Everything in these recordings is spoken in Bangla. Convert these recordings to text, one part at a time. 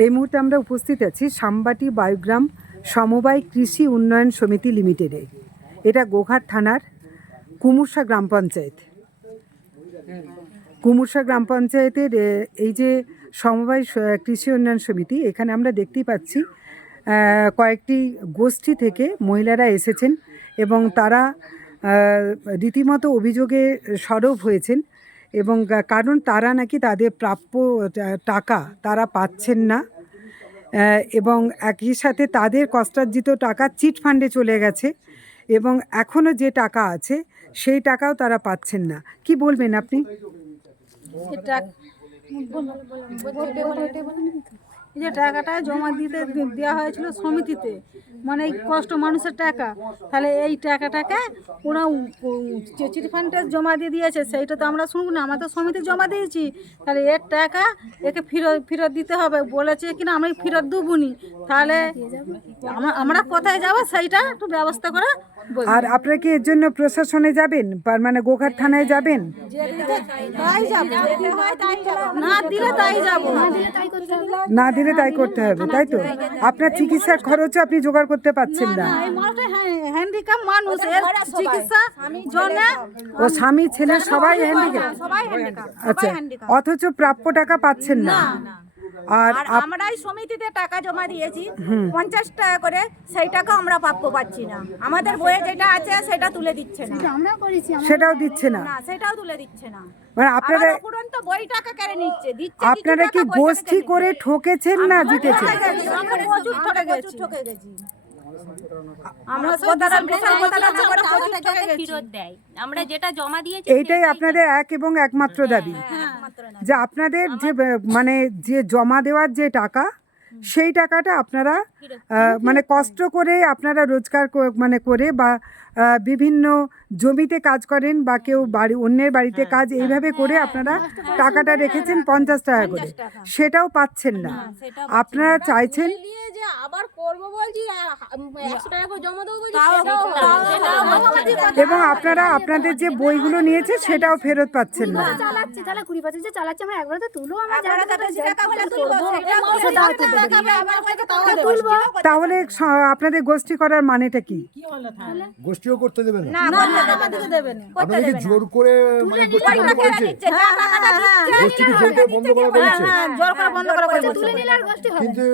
এই মুহূর্তে আমরা উপস্থিত আছি সামবাটি বায়োগ্রাম সমবায় কৃষি উন্নয়ন সমিতি লিমিটেডে। এটা গোঘাট থানার কুমুরসা গ্রাম পঞ্চায়েত। কুমুরসা গ্রাম পঞ্চায়েতের এই যে সমবায় কৃষি উন্নয়ন সমিতি, এখানে আমরা দেখতেই পাচ্ছি কয়েকটি গোষ্ঠী থেকে মহিলারা এসেছেন এবং তারা রীতিমতো অভিযোগে সরব হয়েছেন এবং কারণ তারা নাকি তাদের প্রাপ্য টাকা তারা পাচ্ছেন না এবং একই সাথে তাদের কষ্টার্জিত টাকা চিট ফান্ডে চলে গেছে এবং এখনও যে টাকা আছে সেই টাকাও তারা পাচ্ছেন না। কি বলবেন আপনি? যে টাকাটা জমা দেওয়া হয়েছিল সমিতিতে, মানে এই কষ্ট মানুষের টাকা, তাহলে এই টাকাটাকে ওরা চিট ফান্ডে জমা দিয়ে দিয়েছে, সেইটা তো আমরা শুনবো না, আমরা তো সমিতি জমা দিয়েছি, তাহলে এর টাকা একে ফেরত দিতে হবে বলেছে কিনা, আমরা ফেরত দেবনি, তাহলে আমরা কোথায় যাবো সেইটা একটু ব্যবস্থা করে। আর আপনারা কি এর জন্য প্রশাসনে যাবেন, মানে গোঘাট থানায় যাবেন? না দিলে তাই যাবো, না দিলে তাই করতে হবে, তাই তো? আপনার চিকিৎসার খরচও আপনি জোগাড় করতে পারছেন না। হ্যান্ডিক্যাপ মানুষ, এর চিকিৎসা জন্য ও স্বামী ছেলে সবাই হ্যান্ডিক্যাপ। আচ্ছা, অথচ প্রাপ্য টাকা পাচ্ছেন না। আর আমরাই সমিতিতে টাকা জমা দিয়েছি 50 টাকা করে, সেই টাকা আমরা প্রাপ্য পাচ্ছি না। আমাদের বইয়ে যেটা আছে সেটা তুলে দিচ্ছে না, সেটাও দিচ্ছে না, সেটাও তুলে দিচ্ছে না। মানে আপনারা উপরন্ত বই টাকা কেড়ে নিচ্ছে, দিচ্ছে। আপনারা কি গোষ্ঠী করে ঠকেছেন না জিতেছেন? আমরা প্রচুর ঠকে গেছি। আমরা যেটা জমা দিয়েছি এইটাই আপনাদের এক এবং একমাত্র দাবি, যে আপনাদের যে মানে যে জমা দেওয়ার যে টাকা, সেই টাকাটা আপনারা মানে কষ্ট করে আপনারা রোজগার মানে করে বা বিভিন্ন জমিতে কাজ করেন বা কেউ বাড়ি অন্যের বাড়িতে কাজ এইভাবে করে আপনারা টাকাটা রেখেছেন 50 টাকা করে, সেটাও পাচ্ছেন না। আপনারা চাইছেন আবার করবো বলছি 100 টাকা করে জমা দেবো বলছি, এবং আপনারা আপনাদের যে বইগুলো নিয়েছে সেটাও ফেরত পাচ্ছেন না। চালাচ্ছি তাহলে 20-25 যে চালাচ্ছি, আমরা একবার তো তুলো, আমরা তাহলে আপনাদের গোষ্ঠী করার মানেটা কি? গোষ্ঠীও করতে দেবেন না, আপনাদের কি জোর করে মানে গোষ্ঠী বন্ধ করেছে? গোষ্ঠী কি জোর করে বন্ধ করা হয়েছে? জোর করে বন্ধ করা হয়েছে, তুলে নিলে আর গোষ্ঠী হবে। কিন্তু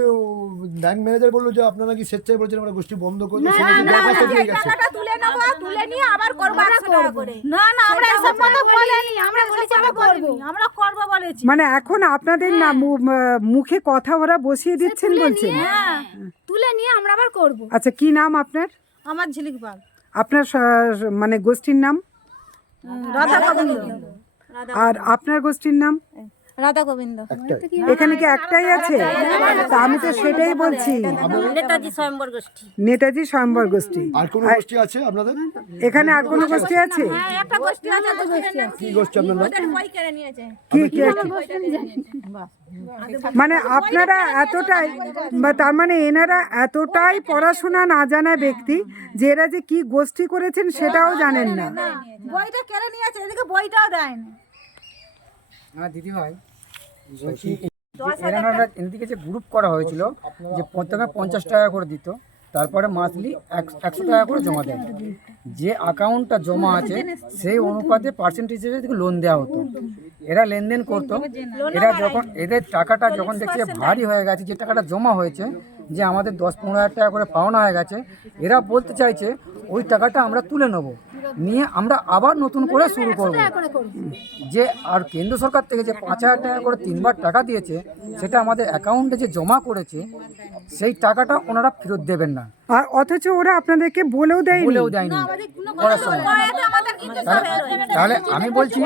ব্যাংক ম্যানেজার বললো যে আপনারা কি স্বেচ্ছায় বলছেন আমরা গোষ্ঠী বন্ধ করব, তুলে নিয়ে আবার করব 100 টাকা করে। না আমরা এসব কথা বলিনি, আমরা বলেছি আমরা করব বলেছি। মানে এখন আপনাদের না মুখে কথা ওরা বসিয়ে দিচ্ছেন বলছেন? তুলে নিয়ে আমরা আবার করব। আচ্ছা, কি নাম আপনার? আমার ঝিলিক পাল। আপনার মানে গোষ্ঠীর নাম? রাধা গোবিন্দ। আর আপনার গোষ্ঠীর নাম? রাধা গোবিন্দ। এখানে কি একটাই আছে? তা আমি তো সেটাই বলছি, নেতাজি স্বয়ম্বর গোষ্ঠী। নেতাজি স্বয়ম্বর গোষ্ঠী। আর কোন গোষ্ঠী আছে আপনাদের এখানে? আর কোনো গোষ্ঠী আছে? একটা গোষ্ঠী আছে, কি গোষ্ঠী আপনার নাম? ওদের বই কেড়ে নিয়েছে। কি মানে আপনারা এতটাই, তার মানে এনারা এতটাই পড়াশোনা না জানা ব্যক্তি যে এরা যে কি গোষ্ঠী করেছেন সেটাও জানেন না। বইটা কেড়ে নিয়েছে, এদিকে বইটাও দেয় না। হ্যাঁ দিদি ভাই, বলছি এদিকে যে গ্রুপ করা হয়েছিল, যে প্রথমে 50 টাকা করে দিত, তারপরে মান্থলি 100 টাকা করে জমা দেয়। যে অ্যাকাউন্টটা জমা আছে সেই অনুপাতে পার্সেন্টেজ হিসেবে লোন দেওয়া হতো। এরা লেনদেন করতো। এরা যখন এদের টাকাটা যখন দেখছে ভারী হয়ে গেছে, যে টাকাটা জমা হয়েছে, যে আমাদের 10-15 হাজার টাকা করে পাওনা হয়ে গেছে, এরা বলতে চাইছে ওই টাকাটা আমরা তুলে নেবো, নিয়ে আমরা আবার নতুন করে শুরু করব। যে আর কেন্দ্র সরকার থেকে যে 5,000 টাকা করে 3বার টাকা দিয়েছে, সেটা আমাদের অ্যাকাউন্টে যে জমা করেছে সেই টাকাটা ওনারা ফেরত দেবেন না। আর অথচ ওরা আপনাদেরকে বলেও দেয়নি। করার সময়। তাহলে আমি বলছি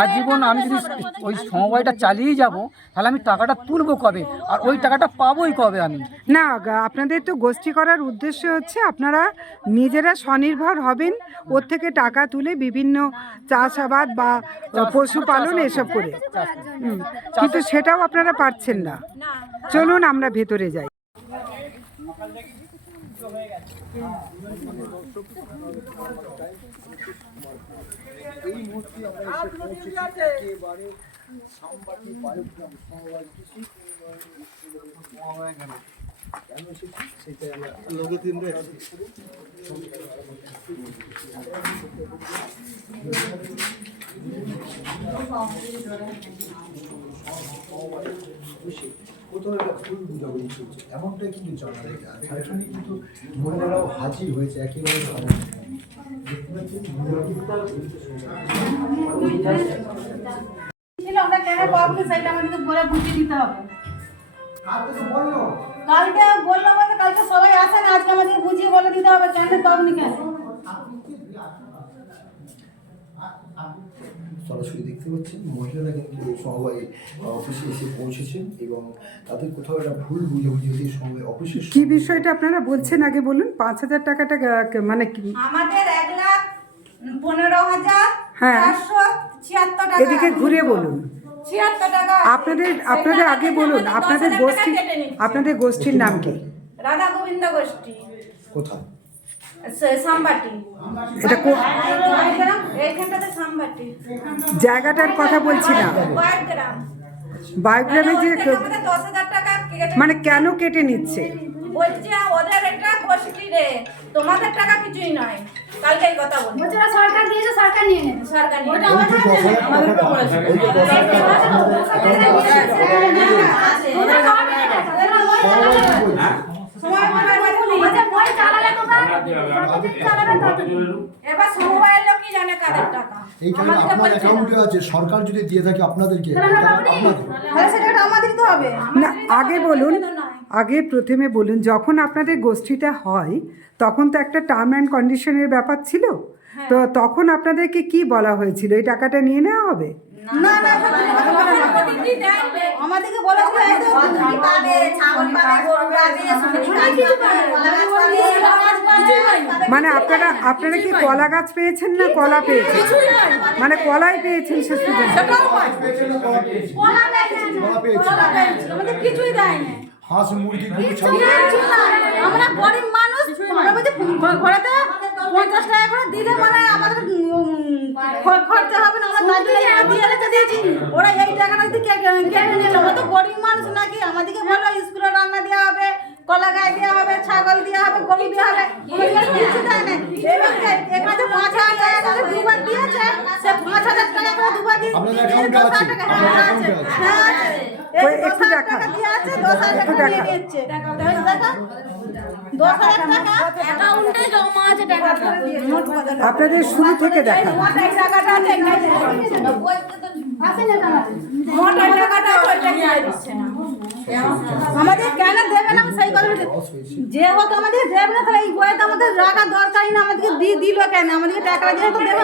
আজীবন আমি যদি ওই সমবায়টা চালিয়ে যাব, তাহলে আমি টাকাটা তুলবো কবে আর ওই টাকাটা পাবোই কবে আমি? না, আপনাদের তো গোষ্ঠী করার উদ্দেশ্য হচ্ছে আপনারা নিজেরা স্বনির্ভর হবেন, ওর থেকে টাকা তুলে বিভিন্ন চাষাবাদ বা পশুপালন এসব করে, কিন্তু সেটাও আপনারা পারছেন না। চলুন আমরা ভেতরে যাই। এই মুহূর্তে আমরা এসে পৌঁছেছি একেবারে কোথাও একটা ভুল বুঝাবুঝি চলছে এমনটাই কিন্তু জানা যায়। আর সেখানে কিন্তু মহিলারাও হাজির হয়েছে একেবারে ভালো। ছিল আমরা কেন পাবো সেটা আমাদেরকে বলে বুঝিয়ে দিতে হবে। কালকে বললো বলে কালকে সবাই আসে না, আজকে আমাদেরকে বুঝিয়ে বলে দিতে হবে কেন পাবনি কেন। সরাসরি দেখতে পাচ্ছেন মহিলারা কিন্তু সমবায় অফিসে এসে পৌঁছেছেন এবং তাদের কোথাও একটা ভুল বুঝাবুঝি হয়েছে সমবায় অফিসের কি বিষয়টা আপনারা বলছেন আগে বলুন। 5,000 টাকাটা মানে কি? আমাদের 1,15,476 টাকা। এদিকে ঘুরে বলুন। 76 টাকা আপনাদের আগে বলুন, আপনাদের গোষ্ঠীর নাম কি? রাধা গোবিন্দ গোষ্ঠী, কোথায়? সামবাটি। এটা এইখানটাতে সামবাটি জায়গাটার কথা বলছি না, বায়োগ্রাম। বায়োগ্রামে যে আমাদের 10,000 টাকা কেটে মানে কেন কেটে নিচ্ছে? বলছে ওদের এটা গোষ্ঠী রে, তোমাদের টাকা কিছুই নয়। কালকে এই কথা বলবো। বলছে ওরা সরকার দিয়েছে, সরকার নিয়ে নেবে। সরকার নিয়ে ওই যে 10,000 টাকা ওই যে 10,000 টাকা বলছে বই চালালে তোমরা যতদিন চালাবে ততদিন। এবার সমবায়ের লোক কি জানে কাদের টাকা। এইখানে আপনার অ্যাকাউন্টে আছে, সরকার যদি দিয়ে থাকে আপনাদেরকে আপনাদের তাহলে সেটা আমাদেরই তো হবে। না আগে বলুন, আগে প্রথমে বলুন যখন আপনাদের গোষ্ঠীটা হয় তখন তো একটা টার্ম অ্যান্ড কন্ডিশনের ব্যাপার ছিল, তো তখন আপনাদেরকে কি বলা হয়েছিল এই টাকাটা নিয়ে নেওয়া হবে? না না প্রতিটি দেয় আমাদেরকে বলা ছিল একদম মানে আপনারা কি কলা গাছ পেয়েছেন না কলা পেয়েছেন? মানে কলাই পেয়েছেন শেষ পর্যন্ত? আমাদের কিছুই দেয়নি। হাঁস মুরগি গরু ছাগল আমরা গরিব মানুষ, আমরা বলছি ঘরেতে 50 টাকা করে দিলে মানে আমাদের খরচা হবে না, আমরা তাই জন্য দিয়ে রেখে দিয়েছি। ওরা এই টাকাটা যদি কেটে নিল, আমরা তো গরিব মানুষ নাকি, আমাদেরকে বললো স্কুলে রান্না দেওয়া হবে, কলা গায়ে দেওয়া হবে, ছাগল দেওয়া হবে, গরু দেওয়া হবে, কিছু দেয় না। এবার এখানে 5,000 টাকা করে দুবার দিয়েছে, সে 5,000 টাকা করে দুবার দিয়েছে। আপনাদের অ্যাকাউন্টে আছে? আপনাদের অ্যাকাউন্টে আছে? হ্যাঁ আছে। এই 10,000 টাকা দিয়ে আছে, 10,000 টাকা নিয়ে নিচ্ছে। দেখা 10,000 টাকা অ্যাকাউন্টে জমা আছে টাকাটা। আপনাদের শুরু থেকে দেখা মোটাই টাকাটা আছে, আসে না টাকা। মোটাই টাকাটা ওইটা দিয়ে দিচ্ছে না। আমাদের কেন দেবে না সেই কথা বলছি। যে হতো আমাদের দেবে না, তাহলে এই বইটা আমাদের রাখা দরকারই না, আমাদেরকে দিল কেন? আমাদেরকে টাকা দিয়ে তো দেবে,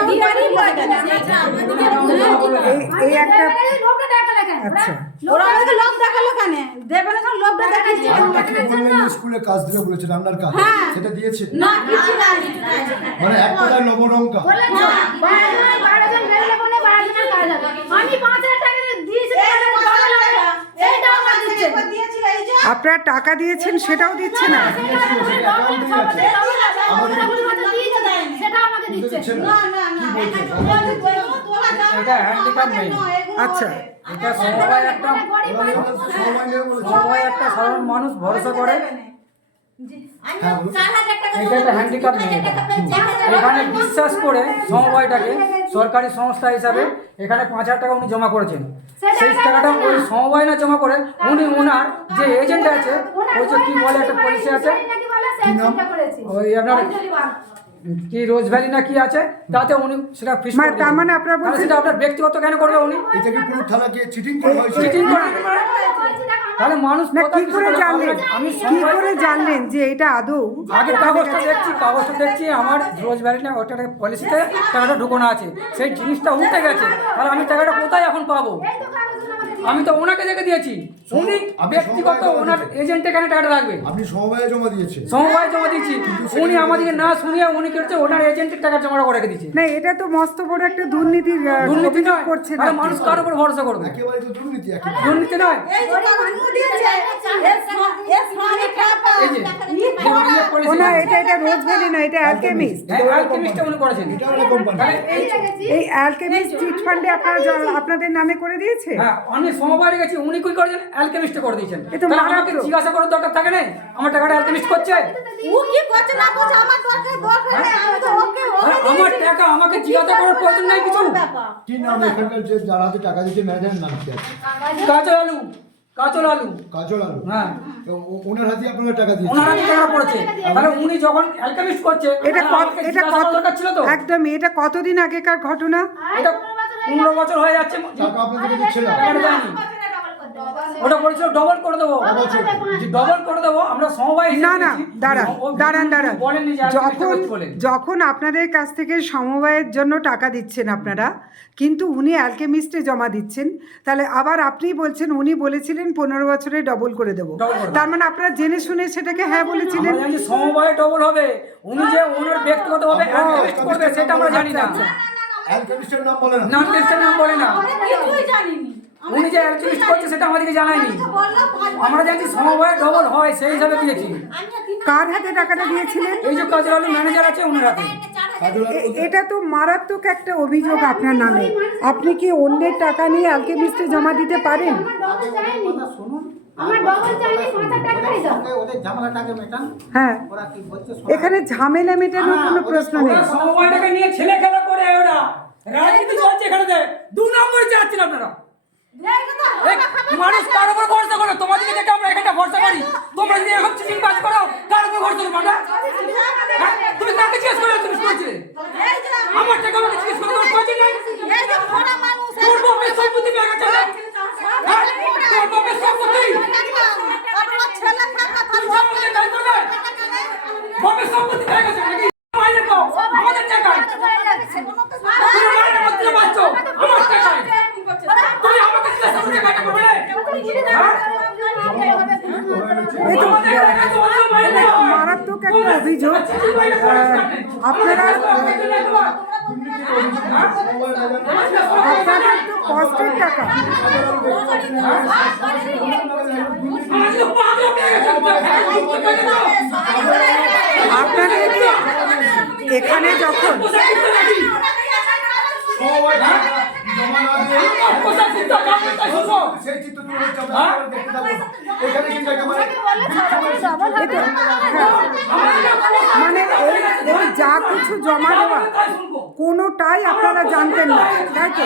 এই একটা লোকটা দেখালে কেন? আচ্ছা ওরা আমাদেরকে লোভ দেখালো কেন? দেবে না, তখন লোভটা দেখাচ্ছে। আপনাকে বললেন স্কুলে কাজ দিতে বলেছে, রান্নার কাজ সেটা দিয়েছে? না কিছু না। মানে এক কথায় লবণঙ্কা। বললে 12 জন বেরোলে বলে 12 জনের কাজ হবে। আমি 5,000 টাকা দিয়েছি, এইটাও আমার দিচ্ছে। দিয়েছিল এই যে আপনারা টাকা দিয়েছেন সেটাও দিচ্ছে না? সেটা আমাকে দিচ্ছে। না না না তোলা যাবে এটা হ্যান্ডিক্যাপ নেই। আচ্ছা এটা সমবায় একটা সমবায় একটা সাধারণ মানুষ ভরসা করে। এটা একটা হ্যান্ডিক্যাপ নেই। এখানে বিশ্বাস করে সমবায়টাকে সরকারি সংস্থা হিসাবে এখানে 5,000 টাকা উনি জমা করেছেন। সেই টাকাটা ওই সমবায় না জমা করে উনি ওনার যে এজেন্ট আছে, ওই যে কি বলে একটা পলিসি আছে, ওই আপনার কি রোজ ভ্যালি না কি আছে, তাতে উনি সেটা ফিক্স করে তার মানে আপনারা বলছেন সেটা আপনার ব্যক্তিগত কেন করবে উনি? এটা কি পুরো থানাকে চিটিং করা হয়েছে? চিটিং করে তাহলে মানুষ না কথা কি করে কিছু জানলেন? আমি কি করে জানলেন যে এটা আদৌ? আগে কাগজটা দেখছি আমার রোজ ভ্যালি না ওটা পলিসিতে টাকাটা ঢুকানো আছে, সেই জিনিসটা উঠে গেছে, তাহলে আমি টাকাটা কোথায় এখন পাবো? আমি তো ওনাকে দেখে দিয়েছি, উনি ব্যক্তিগত ওনার এজেন্ট এখানে টাকাটা রাখবে। আপনি সমবায়ে জমা দিয়েছেন? সমবায় জমা দিয়েছি, উনি আমাদেরকে না শুনিয়ে উনি কি হচ্ছে ওনার এজেন্টের টাকা জমা করে রেখে দিয়েছে। না, এটা তো মস্ত বড় একটা দুর্নীতির দুর্নীতি অভিযোগ নয়, করছেন তাহলে আপনি। মানুষ কার উপর ভরসা করবে? একেবারে তো দুর্নীতি, একেবারে দুর্নীতি নয়। এই যে কাগজ দিয়েছে, এর সঙ্গে টাকা। এই যে উনি ও না, করেছেন, এটা রোজভ্যালি না, এটা অ্যালকেমিস্ট। অ্যালকেমিস্টে উনি করেছেন। এটা একটা কোম্পানি। তাহলে এই এই অ্যালকেমিস্ট চিট ফান্ডে আপনারা আপনাদের নামে করে দিয়েছে? হ্যাঁ, আমি সমবায় গেছি, উনি কি করেছেন? অ্যালকেমিস্টে করে দিয়েছেন। এ তো তাহলে মারাত্মক। আমাকে জিজ্ঞাসা করার দরকার থাকে না আমার টাকাটা অ্যালকেমিস্ট করছে? ও কি করছে না করছে আমার দরকার নেই, আমি তো ওকে আমার টাকা আমাকে জিজ্ঞাসা করার প্রয়োজন নাই কিছু। কি নাম এখানকার যে যারা হাতে টাকা দিচ্ছে, ম্যানেজারের নাম কি আছে? কাঁচল আলু, কাঁচল আলু। কাজল আলু। হ্যাঁ, তো ওনার হাতে আপনারা টাকা দিয়েছেন? ওনার হাতে টাকা পড়েছে। তাহলে উনি যখন অ্যালকেমিস্ট করছে এটা তাহলে আমাকে জিজ্ঞাসা করার দরকার ছিল তো। একদমই, এটা কতদিন আগেকার ঘটনা? এটা 15 বছর হয়ে যাচ্ছে। টাকা আপনাদেরকে দিচ্ছে না? টাকাটা দেয়নি। ওটা বলেছিল ডবল করে দেবো, ডবল করে দেবো। আমরা সমবায় না না, দাঁড়ান দাঁড়ান দাঁড়ান, বলেননি যে যখন আপনাদের কাছ থেকে সমবায়ের জন্য টাকা দিচ্ছেন আপনারা, কিন্তু উনি অ্যালকেমিস্টে জমা দিচ্ছেন, তাহলে আবার আপনি বলছেন উনি বলেছিলেন 15 বছরে ডবল করে দেবো। তার মানে আপনারা জেনে শুনে সেটাকে হ্যাঁ বলেছিলেন। আমরা জানি সমবায় ডবল হবে, উনি যে ওনার ব্যক্তিগতভাবে অ্যালকেমিস্ট করবে সেটা আমরা জানি না। অ্যালকেমিস্টের নাম বলে না? নাম লিস্টের নাম বলে না। কিছুই জানিনি। উনি যে অ্যালকেমিস্ট করছে সেটা আমাদেরকে জানায়নি। আমরা জানি সমবায় ডবল হয়, সেই হিসাবে দিয়েছি। কার হাতে টাকাটা দিয়েছিলেন? এই যে কাজল আলু ম্যানেজার আছে ওনার হাতে। কাজল আলু। এটা তো মারাত্মক একটা অভিযোগ আপনার নামে। আপনি কি অন্যের টাকা নিয়ে অ্যালকেমিস্টে জমা দিতে পারেন? আমার ডবল চাইলে 5,000 টাকাই দাও। ওদের ঝামেলাটাকে মেটান। হ্যাঁ, ওরা কি বলছে এখানে ঝামেলা মেটানোর কোনো প্রশ্ন নেই। ওরা সমবায়টাকে নিয়ে ছেলে খেলা করে, ওরা রাজনীতি চলছে এখানে। 2 নম্বরে চাচ্ছেন আপনারা। মানুষ কার উপর ভরসা করে? তোমাদেরকে দেখে আমরা এখানটা ভরসা করি। তোমরা যদি এরকম চিটিং বাজ করো, কার উপর ভরসা করবো আমরা? হ্যাঁ? তুমি কাকে জিজ্ঞেস করে তুমি করেছিলে? আমার টাকা আমাকে জিজ্ঞেস করে তোমার প্রয়োজন নেই। এই যে ফোনা মানুষ, তোর বাপের সম্পত্তি ব্যাগ আছে না? হ্যাঁ? তোর বাপের সম্পত্তি আপনার ছেলে থাকা তুই সম্পত্তি কাজ করবে? বাপের সম্পত্তি ব্যাগ আছে নাকি? মাইনে পাও আমাদের টাকায়। তুমি মাইনে করতে পারছো আমার টাকায়। তুমি আমাকে জিজ্ঞাসা করে টাকা করবে না? হ্যাঁ? এ তো তোমাদের টাকায় তো অন্য মাইনে হয়। মারাত্মক একটা অভিযোগ। আপনারা আপনাদের তো কষ্টের টাকা। আমাকে পাগল হয়ে গেছে। আপনাদেরকে এখানে যখন সমবায় টাকা জমা না দিয়ে কোথায় চিন্তা করবে তাই শুনবো। সেই চিত্র তুলে ধরছে, আমরা দেখতে পাবো। এখানে কিন্তু একেবারে মানে এই যা কিছু জমা দেওয়া কোনোটাই আপনারা জানতেন না, তাই তো?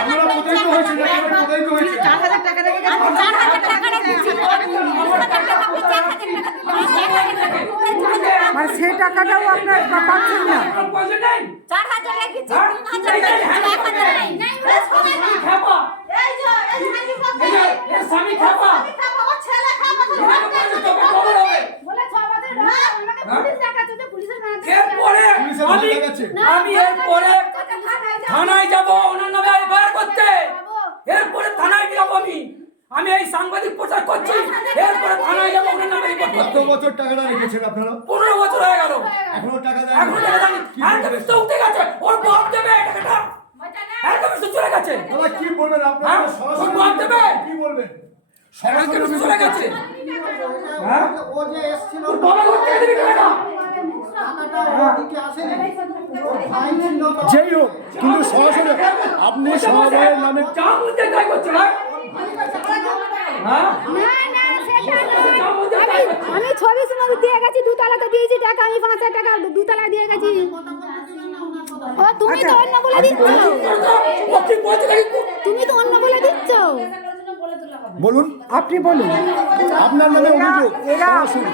আমরা কোথায় তো হয়েছে না, একেবারে কোথায় তো হয়েছে? মানে সে টাকাটাও আপনারা পাচ্ছেন না। 4,000 লেগেছে, 3,000 স্বামী খাপা ছেলে খাবা। বলে 6 বছর আমাকে পুলিশ দেখাচ্ছে, তো পুলিশের না এরপরে পুলিশের হাতে দেখাচ্ছে। আমি এরপরে থানায় যাব ওনার নামে এফআইআর করতে। এরপরে থানায় যাব আমি এই সাংবাদিক প্রচার করছি। এরপরে থানায় যাব ওনার নামে রিপোর্ট কত করতে। বছর টাকাটা রেখেছেন আপনারা? 15 বছর হয়ে গেল, এখনো টাকা দেন? এখনো টাকা দেয়নি। অ্যালকেমিস্ট উঠে গেছে, ওর বাপ দেবে টাকাটা। অ্যালকেমিস্ট চলে গেছে। দাদা কি বলবেন আপনারা? হ্যাঁ? সরাসরি ওর বাপ দেবে। কি বলবেন? অ্যালকেমিস্ট চলে গেছে। হ্যাঁ? ও যে এসেছিল ওর বাবা ঘর থেকে দিবি টাকাটা। টাকাটা ওদিকে আসেনি। ওর ভাই ছিল তো। যেই হোক, কিন্তু সরাসরি আপনি সমবায়ের নামে যা বুঝতে তাই করছে না? হ্যাঁ? আমি 26 নম্বর দিয়ে গেছি, 2 তালাতে দিয়েছি টাকা, আমি 5,000 টাকা 2 তালা দিয়ে গেছি। ও তুমি তো অন্য বলে দিচ্ছ, ও কি বলছে দেখি? তুমি তো অন্য বলে দিচ্ছ। বলুন, আপনি বলুন। আপনার নামে অভিযোগ এরা সরাসরি।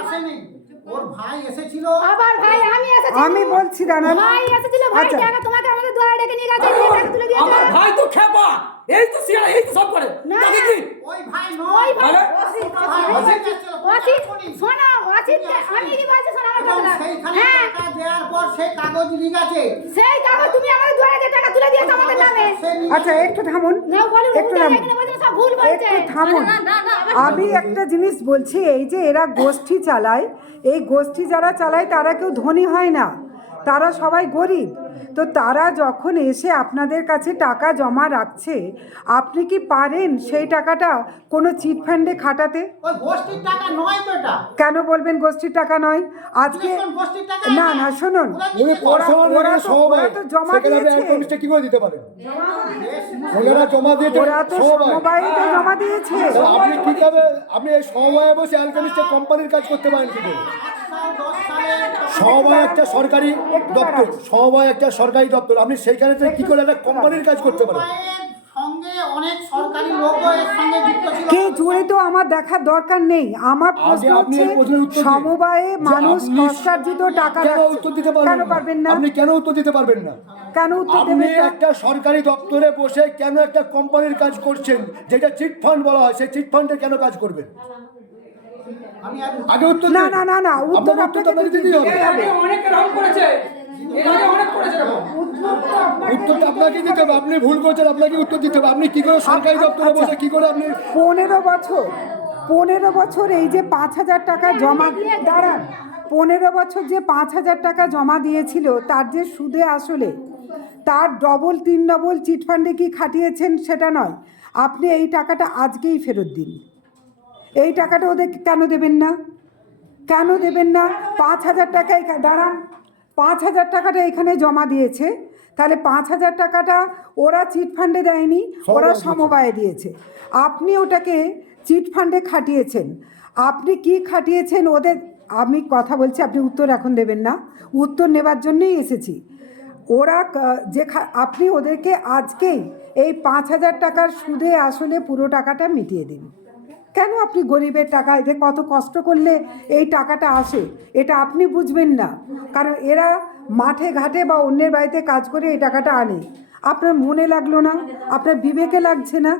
আসেনি। ওর ভাই এসেছিল। আবার ভাই আমি এসেছি, আমি বলছি দাঁড়ান। ভাই এসেছিল, ভাই আচ্ছা। টাকা তোমাকে আমাদের দ্বারা ডেকে নিয়ে গেছে দিয়ে টাকা তুলে দিয়েছে আমার ভাই তো খেপা, এই তো সিয়া, এই তো সব করে। না, তাকে কি? ওই ভাই ওই ভাই মানে? অসিত শোনো অসিত আমি কি বলছি শোনো আমার কথাটা সেইখানে হ্যাঁ টাকা দেওয়ার পর সেই কাগজ লিখ আছে। সেই কাগজ তুমি আমাদের 2000 টাকা তুলে দিয়েছো আমাদের নামে আচ্ছা একটু থামুন, না বলুন একটু উনি থামুন, এখানে বলছে সব ভুল বলছে একটু থামুন। আমি একটা জিনিস বলছি, এই যে এরা গোষ্ঠী চালায়, এই গোষ্ঠী যারা চালায় তারা কেউ ধনী হয় না, তারা সবাই গরিব। তো তারা যখন এসে আপনাদের কাছে টাকা জমা রাখছে, আপনি কি পারেন সেই টাকাটা কোনো চিট ফান্ডে খাটাতে? ওই গোষ্ঠীর টাকা নয় তো এটা। কেন বলবেন গোষ্ঠীর টাকা নয়? আজকে গোষ্ঠীর টাকা না না শুনুন, ওরা তো জমা দিয়েছে, কি করে দিতে পারেন? ওনারা জমা দিয়েছে, ওরা তো সমবায়ে তো জমা দিয়েছে। আপনি কিভাবে আপনি এই সমবায়ে বসে অ্যালকেমিস্টের কোম্পানির কাজ করতে পারেন কি করে? সমবায় একটা সরকারি দপ্তর, সমবায় একটা সরকারি দপ্তর, আপনি সেইখানে থেকে কি করে একটা কোম্পানির কাজ করতে পারেন? সঙ্গে অনেক সরকারি লোকও এর সঙ্গে যুক্ত ছিল। কে জড়িত আমার দেখার দরকার নেই। আমার প্রশ্ন আপনি হচ্ছে এই প্রশ্নের উত্তর দিন। সমবায়ে মানুষ আপনি কষ্টার্জিত টাকা কেন রাখছে। উত্তর দিতে কেন পারবেন পারবেন না? আপনি কেন উত্তর দিতে পারবেন না? কেন উত্তর আপনি দেবেন না? একটা সরকারি দপ্তরে বসে কেন একটা কোম্পানির কাজ করছেন, যেটা চিট ফান্ড বলা হয়, সেই চিট ফান্ডে কেন কাজ করবেন? আগে উত্তর না দিন। না না না, উত্তর আপনার আপনাকে আপনাকে দিতেই হবে। এর আগে অনেক রং করেছে, এর আগে অনেক করেছে এরকম। উত্তরটা আপনাকে দিতে হবে। আপনি ভুল করছেন, আপনাকে উত্তর দিতে হবে। আপনি কি করে সরকারি দপ্তরে বসে কি করে আপনি 15 বছর এই যে 5,000 টাকা জমা দাঁড়ান, 15 বছর যে 5,000 টাকা জমা দিয়েছিল, তার যে সুদে আসলে তার ডবল 3 ডবল চিট ফান্ডে কি খাটিয়েছেন সেটা নয়। আপনি এই টাকাটা আজকেই ফেরত দিন। এই টাকাটা ওদের কেন দেবেন না? কেন দেবেন না? 5,000 টাকা দাঁড়ান, 5,000 টাকাটা এখানে জমা দিয়েছে, তাহলে 5,000 টাকাটা ওরা চিট ফান্ডে দেয়নি, ওরা সমবায়ে দিয়েছে। আপনি ওটাকে চিট ফান্ডে খাটিয়েছেন। আপনি কি খাটিয়েছেন ওদের? আমি কথা বলছি, আপনি উত্তর এখন দেবেন না, উত্তর নেবার জন্যই এসেছি। ওরা আপনি ওদেরকে আজকেই এই 5,000 টাকার সুদে আসলে পুরো টাকাটা মিটিয়ে দিন। কেন আপনি গরিবের টাকা, এদের কত কষ্ট করলে এই টাকাটা আসে এটা আপনি বুঝবেন না? কারণ এরা মাঠে ঘাটে বা অন্যের বাড়িতে কাজ করে এই টাকাটা আনে। আপনার মনে লাগলো না? আপনার বিবেকে লাগছে না?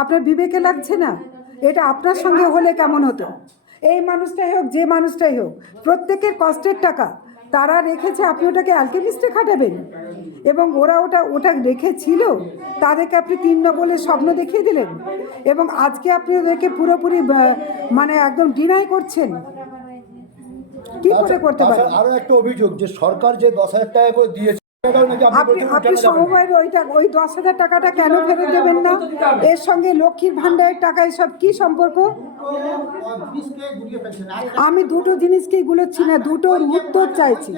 আপনার বিবেকে লাগছে না? এটা আপনার সঙ্গে হলে কেমন হতো? এই মানুষটাই হোক, যে মানুষটাই হোক, প্রত্যেকের কষ্টের টাকা তারা রেখেছে, আপনি ওটাকে অ্যালকেমিস্টে খাটাবেন? এবং ওরা ওটা রেখেছিল, তাদেরকে আপনি 3 ডবলের স্বপ্ন দেখিয়ে দিলেন, এবং আজকে আপনি ওদেরকে পুরোপুরি মানে একদম ডিনাই করছেন। কি করে করতে পারেন? আরো একটা অভিযোগ যে সরকার যে 10,000 টাকা করে দিয়েছে, আপনি সমবায়ের ওই 10,000 টাকাটা কেন ফেরত দেবেন না? এর সঙ্গে লক্ষ্মীর ভাণ্ডারের টাকা এসব কি সম্পর্ক? আমি দুটো জিনিসকেই গুলোচ্ছি না, দুটোর উত্তর চাইছি।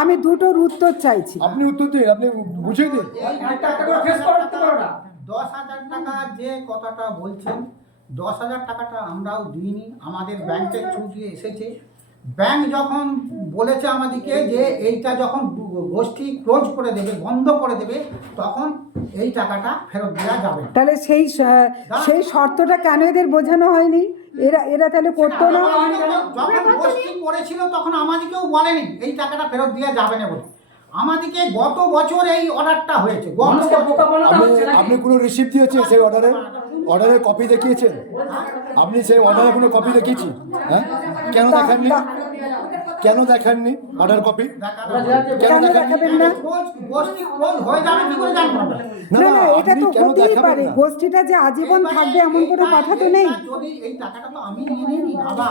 আমি দুটোর উত্তর চাইছি। আপনি উত্তর দিন, আপনি বুঝিয়ে দিন। 10,000 টাকা যে কথাটা বলছেন, 10,000 টাকাটা আমরাও দিইনি, আমাদের ব্যাংকের থ্রু দিয়ে এসেছে। ব্যাংক যখন বলেছে আমাদেরকে যে এইটা যখন গোষ্ঠী ক্লোজ করে দেবে, বন্ধ করে দেবে, তখন এই টাকাটা ফেরত দেওয়া যাবে। তাহলে সেই শর্তটা কেন এদের বোঝানো হয়নি? এরা তাহলে করতো না? যখন গোষ্ঠী করেছিল তখন আমাদেরকেও বলেনি এই টাকাটা ফেরত দেওয়া যাবে না বলে। আমাদেরকে গত বছর এই অর্ডারটা হয়েছে। আপনি কোনো রিসিপ্ট দিয়েছেন সেই অর্ডারের কপি দেখিয়েছেন? আপনি সেই অর্ডারের কোনো কপি দেখিয়েছি? হ্যাঁ, কেন দেখাননি? কেন দেখাননি অর্ডার কপি? কেন দেখাবেন না? গোষ্ঠী ক্লোজ হয়ে যাবে কি করে জানবো? না না, এটা তো হতেই পারে। গোষ্ঠীটা যে আজীবন থাকবে এমন কোনো কথা তো নেই। যদি এই টাকাটা তো আমি নিয়ে নিই, আবার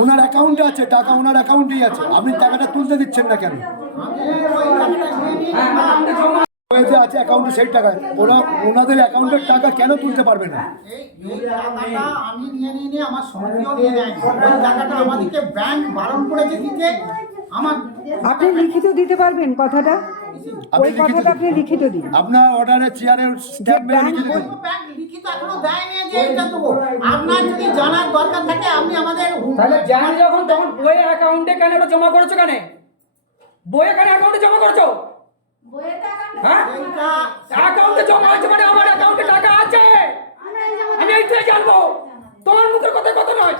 ওনার অ্যাকাউন্টে আছে টাকা, ওনার অ্যাকাউন্টেই আছে, আপনি টাকাটা তুলতে দিচ্ছেন না কেন? আছে অ্যাকাউন্টে সেই টাকা, ওনাদের অ্যাকাউন্টের টাকা কেন তুলতে পারবে না? এই টাকাটা আমি নিয়ে নিই, আমার সঙ্গীও নিয়ে নেয়। ওই টাকাটা আমাদেরকে ব্যাংক বারণ করেছে দিতে। আপনি লিখিত দিতে পারবেন কথাটা? ওই কথাটা আপনি লিখিত দিন। আপনার অর্ডারের চেয়ারের স্ট্যাম্প মেরে লিখে দিন। ব্যাংক লিখিত এখনো দেয়নি যে এটা দেবো। আপনার যদি জানার দরকার থাকে আপনি আমাদের তাহলে জানি যখন, তখন বইয়ের অ্যাকাউন্টে কেন এটা জমা করেছো? কেন বইয়ে কেন অ্যাকাউন্টে জমা করছো? হ্যাঁ, অ্যাকাউন্টে জমা আছে মানে আমার অ্যাকাউন্টে টাকা আছে, আমি এইটাই জানবো। তোমার মুখের কথা নয়,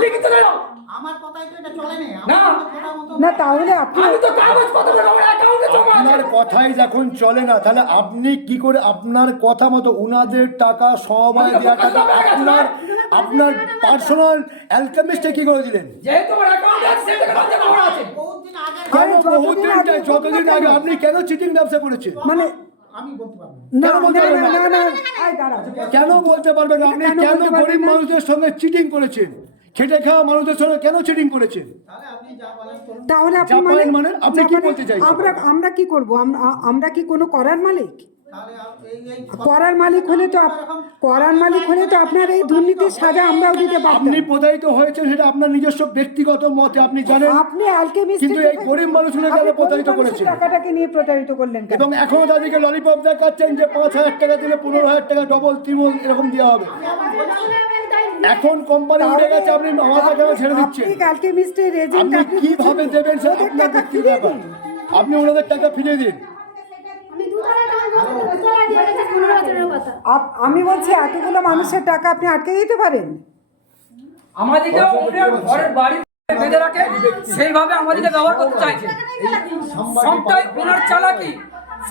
লিখিত দাও। আমার কথাই তো এটা চলে না না। আমার কথা মতো না তাহলে আপনি আমি তো কাগজপত্র করে আমার অ্যাকাউন্টে জমা আছে। আপনার কথাই যখন চলে না তাহলে আপনি কি করে আপনার কথা মতো উনাদের টাকা সমবায় দেওয়া টাকা আপনার আপনার পার্সোনাল অ্যালকেমিস্টে কি করে দিলেন? যেহেতু আমার অ্যাকাউন্টে আছে সেটা কাগজে করা আছে। বহুদিন আগে কেন যতদিন বহুদিন আগে যতদিন আগে আপনি কেন চিটিং ব্যবসা করেছেন? মানে আমি বলতে পারবো না কেন বলতে না পারবেন না না? না এই দাঁড়াও। কেন বলতে পারবেন না? আপনি কেন কেন বলতে পারবেন গরিব না? মানুষদের সঙ্গে চিটিং করেছেন? খেটে খাওয়া মানুষদের সঙ্গে কেন চিটিং করেছেন? তাহলে আপনি যা বলেন করুন তাহলে আপনি জাপান মানে আপনি কি বলতে চাইছেন? আমরা কি করব? আমরা কি কোনো করার মালিক? তাহলে এই করার মালিক হলে তো করার মালিক হলে তো আপনার এই দুর্নীতির সাজা আমরাও দিতে পারতাম। আপনি প্রতারিত হয়েছেন সেটা আপনার নিজস্ব ব্যক্তিগত মতে আপনি জানেন, আপনি আলকেমিস্ট কিন্তু এই গরিব মানুষগুলো কেন প্রতারিত করেছেন? টাকাটাকে নিয়ে প্রতারিত করলেন কেন? এবং এখনো তাদেরকে ললিপপ দেখাচ্ছেন যে 5,000 টাকা দিলে 15,000 টাকা ডবল ত্রিবল এরকম দেওয়া হবে। এখন কোম্পানি উঠে গেছে, আপনি আমার কেন ছেড়ে দিচ্ছেন? আপনি আলকেমিস্টের এজেন্ট, আপনি কিভাবে দেবেন সেটা ওদের আপনার টাকা ব্যক্তিগত ফিরিয়ে ব্যাপার। দিন। আপনি ওনাদের টাকা ফিরিয়ে দিন। আমি 2 তলায় তখন বলছি 2 তলায় দিয়ে গেছে 15 বছরের কথা। আমি বলছি এতগুলো মানুষের টাকা আপনি আটকে দিতে পারেন? আমাদেরকে ওনার ঘরের বাড়ি বেঁধে রাখে সেইভাবে আমাদেরকে ব্যবহার করতে চাইছে। সবটাই ওনার চালাকি,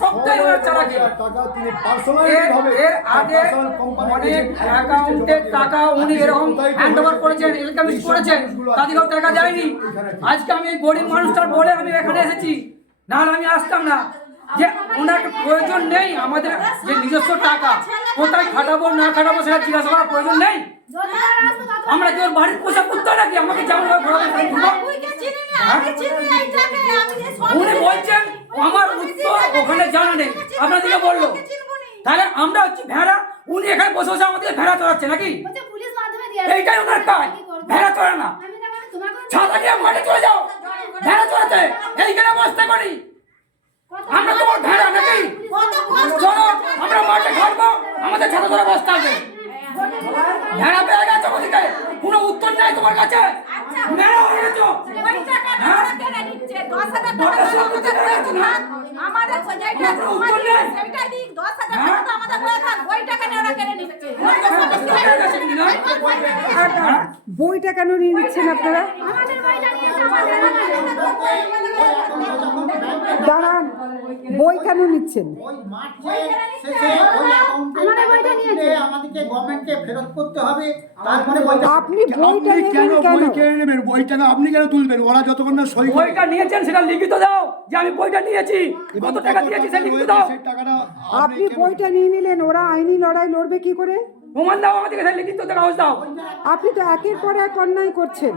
সবটাই ওনার চালাকি। টাকা তিনি পার্সোনালি এর আগে অনেক অ্যাকাউন্টের টাকা উনি এরকম হ্যান্ড ওভার করেছেন, এলকামিস করেছেন, তাদেরকেও টাকা দেয়নি। আজকে আমি এই গরিব মানুষটার বলে আমি এখানে এসেছি, না আমি আসতাম না। যে ওনার প্রয়োজন নেই, আমাদের যে নিজস্ব টাকা কোথায় খাটাবো না খাটাবো সেটা জিজ্ঞাসা করার প্রয়োজন নেই। আমরা কি ওর বাড়ির পোশাক করতে নাকি আমাকে যেমন উনি বলছেন আমার উত্তর ওখানে জানা নেই, আপনাদেরকে বললো। তাহলে আমরা হচ্ছে ভেড়া, উনি এখানে বসে বসে আমাদের ভেড়া চড়াচ্ছে নাকি? বলছে পুলিশ মাধ্যমে দিয়ে এইটাই ওনার কাজ, ভেড়া চড়ে না। আমি দেখো তোমাকে ছাতা নিয়ে মাঠে চলে যাও, ভেড়া চড়াতে এইখানে বসতে করি। আমরা তোমার ভেড়া নাকি? চলো আমরা মাঠে খাটবো, আমাদের ছাতা ধরে বসতে হবে। ভেড়া পেয়ে গেছো ওদিকে, কোনো উত্তর নেই তোমার কাছে, ভেড়া হয়ে গেছো। বইটা কেন নিয়ে নিচ্ছেন আপনারা? আমাদের বাড়িটা নিয়েছে আমাদের দাঁড়ান, বই কেন নিচ্ছেন? ওই মাঠে শেষে ওই অ্যাকাউন্টে তুলে আমাদেরকে গভর্নমেন্টকে ফেরত করতে হবে, তারপরে বইটা আপনি বইটা আপনি কেন নেবেন বই কেন? কেড়ে নেবেন? বই টাকা আপনি কেন তুলবেন? ওরা যতক্ষণ না সই করে বইটা নিয়েছেন সেটা লিখিত দাও যে আমি বইটা নিয়েছি, কত টাকা দিয়েছি সেটা লিখিত দাও। সেই টাকাটা আপনি বইটা নিয়ে নিলেন, ওরা আইনি লড়াই লড়বে কি করে? প্রমাণ দাও আমাদেরকে, সেটা লিখিত কাগজ দাও আপনি তো একের পর এক অন্যায় করছেন।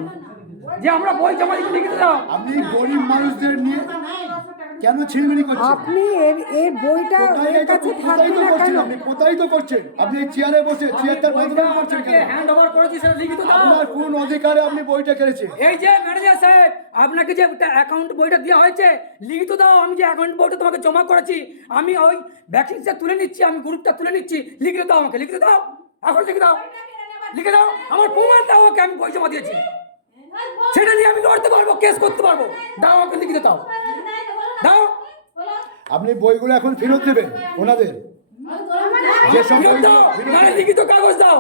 যে আমরা বই জমা দিতে, লিখিত দাও। আপনি গরিব মানুষদের নিয়ে কেন ছিড়মিড়ি করছেন? আপনি এর বইটা এর কাছে থাকবে না কেন? আপনি প্রতারিত করছেন। আপনি এই চেয়ারে বসে চেয়ারটা বদনাম করছেন কেন? হ্যান্ড ওভার করেছি সেটা লিখিত দাও। আপনার কোন অধিকারে আপনি বইটা কেড়েছেন? এই যে ম্যানেজার সাহেব, আপনাকে যে অ্যাকাউন্ট বইটা দেওয়া হয়েছে লিখিত দাও। আমি যে অ্যাকাউন্ট বইটা তোমাকে জমা করেছি, আমি ওই ভ্যাকেন্সিটা তুলে নিচ্ছি, আমি গ্রুপটা তুলে নিচ্ছি, লিখিত দাও আমাকে, লিখিত দাও, এখন লিখে দাও, লিখে দাও, আমার প্রমাণ দাও ওকে আমি বই জমা দিয়েছি, সেটা নিয়ে আমি লড়তে পারবো, কেস করতে পারবো। দাও আমাকে লিখিত দাও, দাও। আপনি বইগুলো এখন ফেরত দেবেন ওনাদের? যেসব ফেরত দাও, মানে লিখিত কাগজ দাও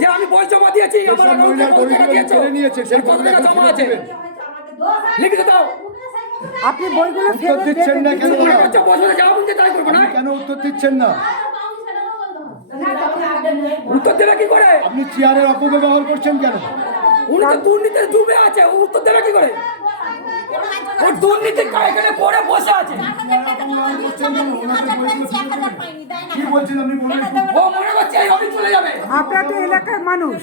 যে আমি বই জমা দিয়েছি, আমার যেসব অ্যাকাউন্টে মহিলার কত টাকা বইগুলো দিয়েছো, কেড়ে নিয়েছে সেই কত বইগুলো টাকা এখন জমা ফেরত আছে, দেবেন। লিখিত দাও। আপনি বইগুলো উত্তর ফেরত দিচ্ছেন না কেন? মনে করছো বছরে যাওয়া বলতে তাই করবো না? আপনি কেন উত্তর দিচ্ছেন না? উত্তর দেবে কি করে? আপনি চেয়ারের অপব্যবহার করছেন কেন? উনি তো দুর্নীতিতে ডুবে আছে, ও উত্তর দেবে কি করে? ও দুর্নীতি এখানে পড়ে বসে আছে। কি বলছেন আপনি? বলুন একটু। ও মনে করছে এইভাবে চলে যাবে। আপনারা তো এলাকার মানুষ,